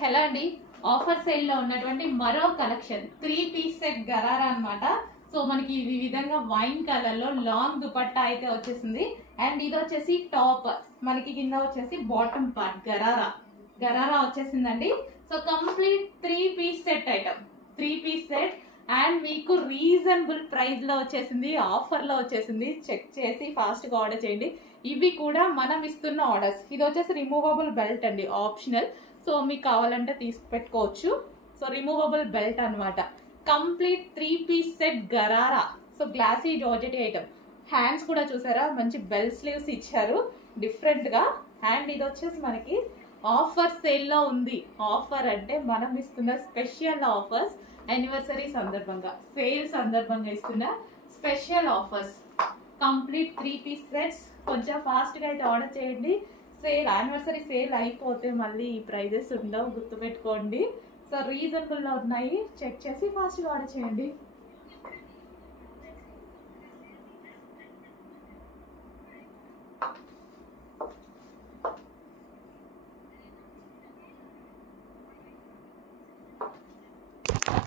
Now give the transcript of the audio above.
Hello అండి, offer sale లో ఉన్నటువంటి మరో కలెక్షన్ 3-పీస్ సెట్ గరారా అన్నమాట. సో మనకి ఈ విధంగా వైన్ కలర్ లో లాంగ్ దుపట్టా అయితే వచ్చేసింది. అండ్ ఇది వచ్చేసి టాప్, మనకి కింద వచ్చేసి బాటమ్ పార్ట్ గరారా వచ్చేసిందండి. So complete three piece set item, three piece set and మీకు రీజనబుల్ ప్రైస్ లో వచ్చేసింది, ఆఫర్ లో వచ్చేసింది. చెక్ చేసి ఫాస్ట్ గా ఆర్డర్ చేయండి. ఇవి కూడా మనం ఇస్తున్న ఆర్డర్స్. ఇది వచ్చేసి రిమూవబుల్ బెల్ట్ అండి, ఆప్షనల్. సో మీకు కావాలంటే తీసి పెట్టుకోవచ్చు. సో రిమూవబుల్ బెల్ట్ అన్నమాట. Complete three piece set gharara. So glossy georgette item. Hands కూడా చూసారా, మంచి బెల్ స్లీవ్స్ ఇచ్చారు డిఫరెంట్ గా. అండ్ ఇది వచ్చేసి మనకి ఆఫర్ సేల్ లో ఉంది. ఆఫర్ అంటే మనం ఇస్తున్న స్పెషల్ ఆఫర్స్, యానివర్సరీ సందర్భంగా, సేల్ సందర్భంగా ఇస్తున్న special offers. Complete three piece sets. కొంచెం ఫాస్ట్ గా అయితే ఆర్డర్ చేయండి. సేల్, యానివర్సరీ సేల్ అయిపోతే మళ్ళీ ఈ ప్రైజెస్ ఉండవు, గుర్తుపెట్టుకోండి. సో రీజనబుల్ లో ఉన్నాయి, చెక్ చేసి ఫాస్ట్ గా ఆర్డర్ చేయండి.